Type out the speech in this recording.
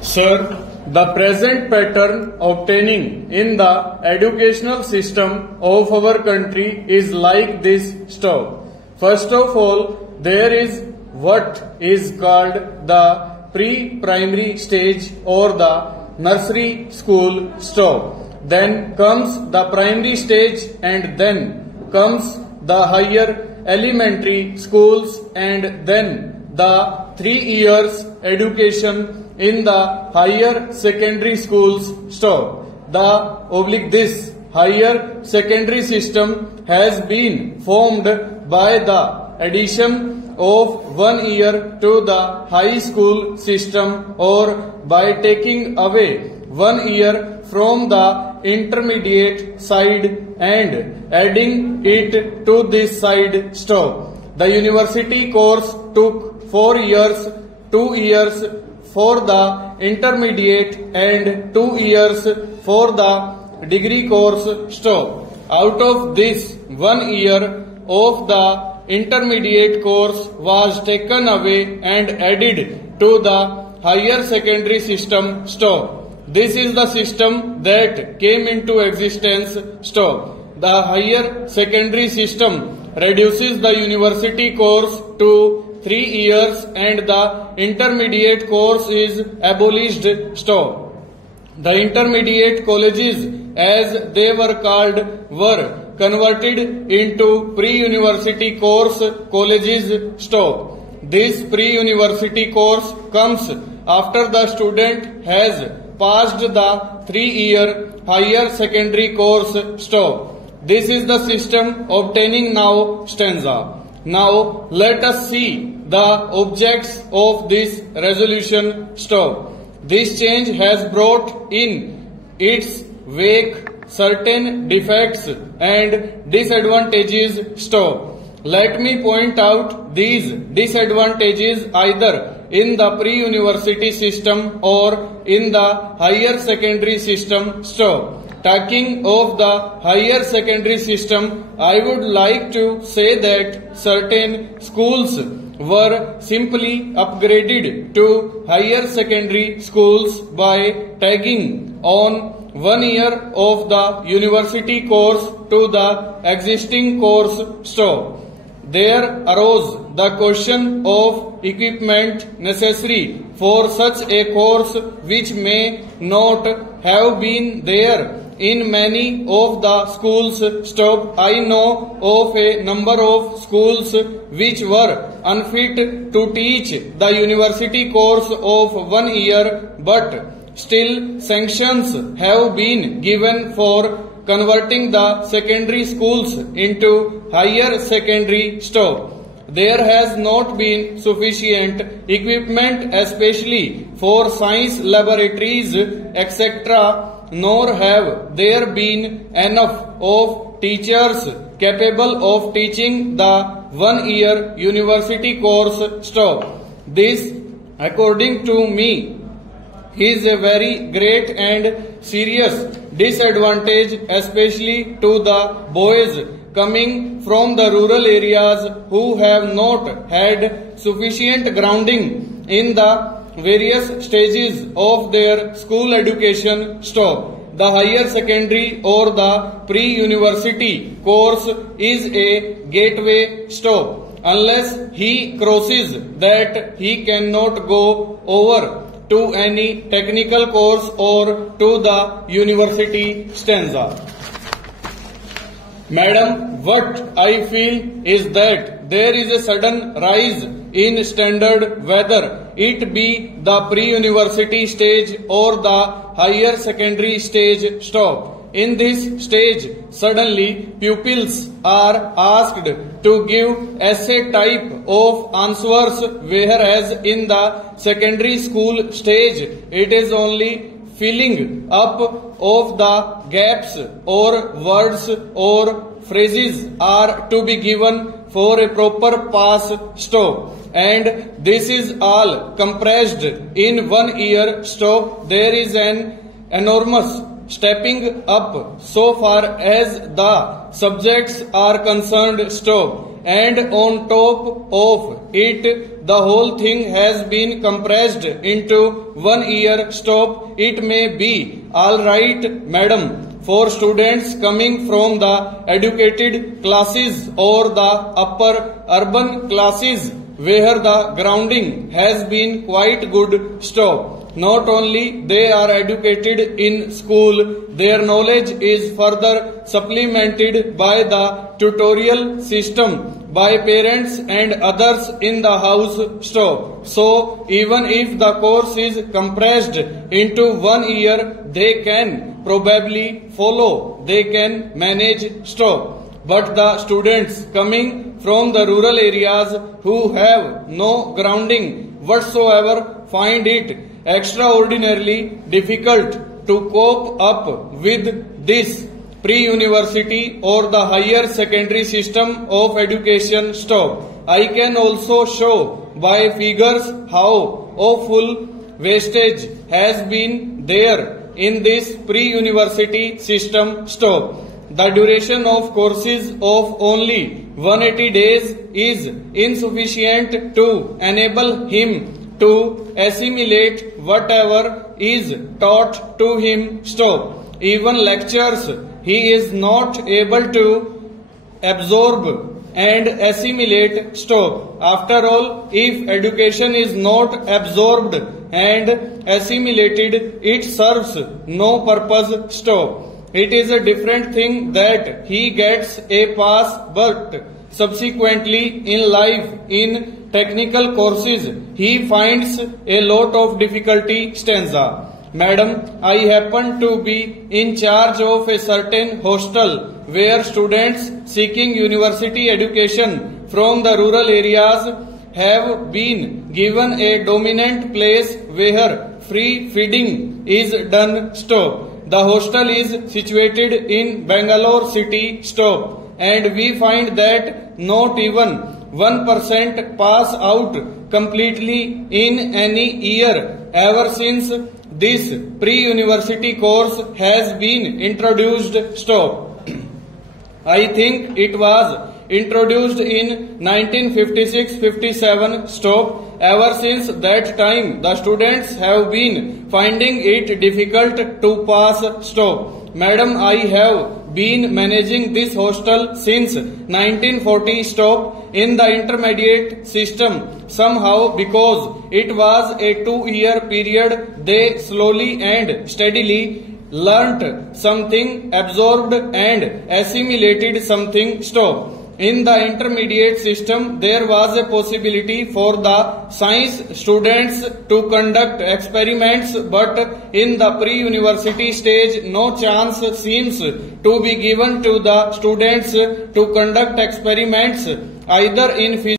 Sir, the present pattern obtaining in the educational system of our country is like this stove. First of all, there is what is called the pre-primary stage or the nursery school stove. Then comes the primary stage and then comes the higher elementary schools and then the 3 years education in the higher secondary schools stop. This higher secondary system has been formed by the addition of 1 year to the high school system or by taking away 1 year from the intermediate side and adding it to this side stop. The university course took 4 years, 2 years for the intermediate and 2 years for the degree course stop. Out of this 1 year of the intermediate course was taken away and added to the higher secondary system stop. This is the system that came into existence stop. The higher secondary system reduces the university course to 3 years and the intermediate course is abolished stop. The intermediate colleges as they were called were converted into pre-university course colleges stop. This pre-university course comes after the student has passed the 3-year higher secondary course stop. This is the system obtaining now stanza. Now let us see the objects of this resolution stop. This change has brought in its wake certain defects and disadvantages stop. Let me point out these disadvantages either in the pre-university system or in the higher secondary system stop. Talking of the higher secondary system, I would like to say that certain schools were simply upgraded to higher secondary schools by tagging on 1 year of the university course to the existing course stop. There arose the question of equipment necessary for such a course which may not have been there in many of the schools stop. I know of a number of schools which were unfit to teach the university course of 1 year, but still sanctions have been given for converting the secondary schools into higher secondary stop. There has not been sufficient equipment, especially for science laboratories, etc., nor have there been enough of teachers capable of teaching the 1 year university course stop. This, according to me, is a very great and serious disadvantage, especially to the boys coming from the rural areas who have not had sufficient grounding in the various stages of their school education stop. The higher secondary or the pre-university course is a gateway stop. Unless he crosses that, he cannot go over to any technical course or to the university stanza. Madam, what I feel is that there is a sudden rise in standard, whether it be the pre-university stage or the higher secondary stage stop. In this stage, suddenly pupils are asked to give essay type of answers, whereas in the secondary school stage, it is only filling up of the gaps or words or phrases are to be given for a proper pass stop. And this is all compressed in 1 year stop. There is an enormous stepping up so far as the subjects are concerned stop. and on top of it the whole thing has been compressed into 1 year stop. It may be alright, madam, for students coming from the educated classes or the upper urban classes where the grounding has been quite good stop. Not only they are educated in school, their knowledge is further supplemented by the tutorial system by parents and others in the house stop. So even if the course is compressed into 1 year, they can probably follow, they can manage stop. But the students coming from the rural areas who have no grounding whatsoever find it extraordinarily difficult to cope up with this pre-university or the higher secondary system of education stop. I can also show by figures how awful wastage has been there in this pre-university system stop. The duration of courses of only 180 days is insufficient to enable him to assimilate whatever is taught to him stop. Even lectures he is not able to absorb and assimilate stop. After all, if education is not absorbed and assimilated, it serves no purpose stop. It is a different thing that he gets a pass, but subsequently in life, in technical courses, he finds a lot of difficulty. Stanza. Madam, I happen to be in charge of a certain hostel where students seeking university education from the rural areas have been given a dominant place where free feeding is done stop. The hostel is situated in Bangalore city stop, and we find that not even 1% pass out completely in any year ever since this pre-university course has been introduced stop. I think it was introduced in 1956-57 stop. Ever since that time, the students have been finding it difficult to pass stop. Madam, I have been managing this hostel since 1940 stop in the intermediate system. Somehow, because it was a 2-year period, they slowly and steadily learnt something, absorbed and assimilated something stop. In the intermediate system, there was a possibility for the science students to conduct experiments, but in the pre-university stage, no chance seems to be given to the students to conduct experiments either in physics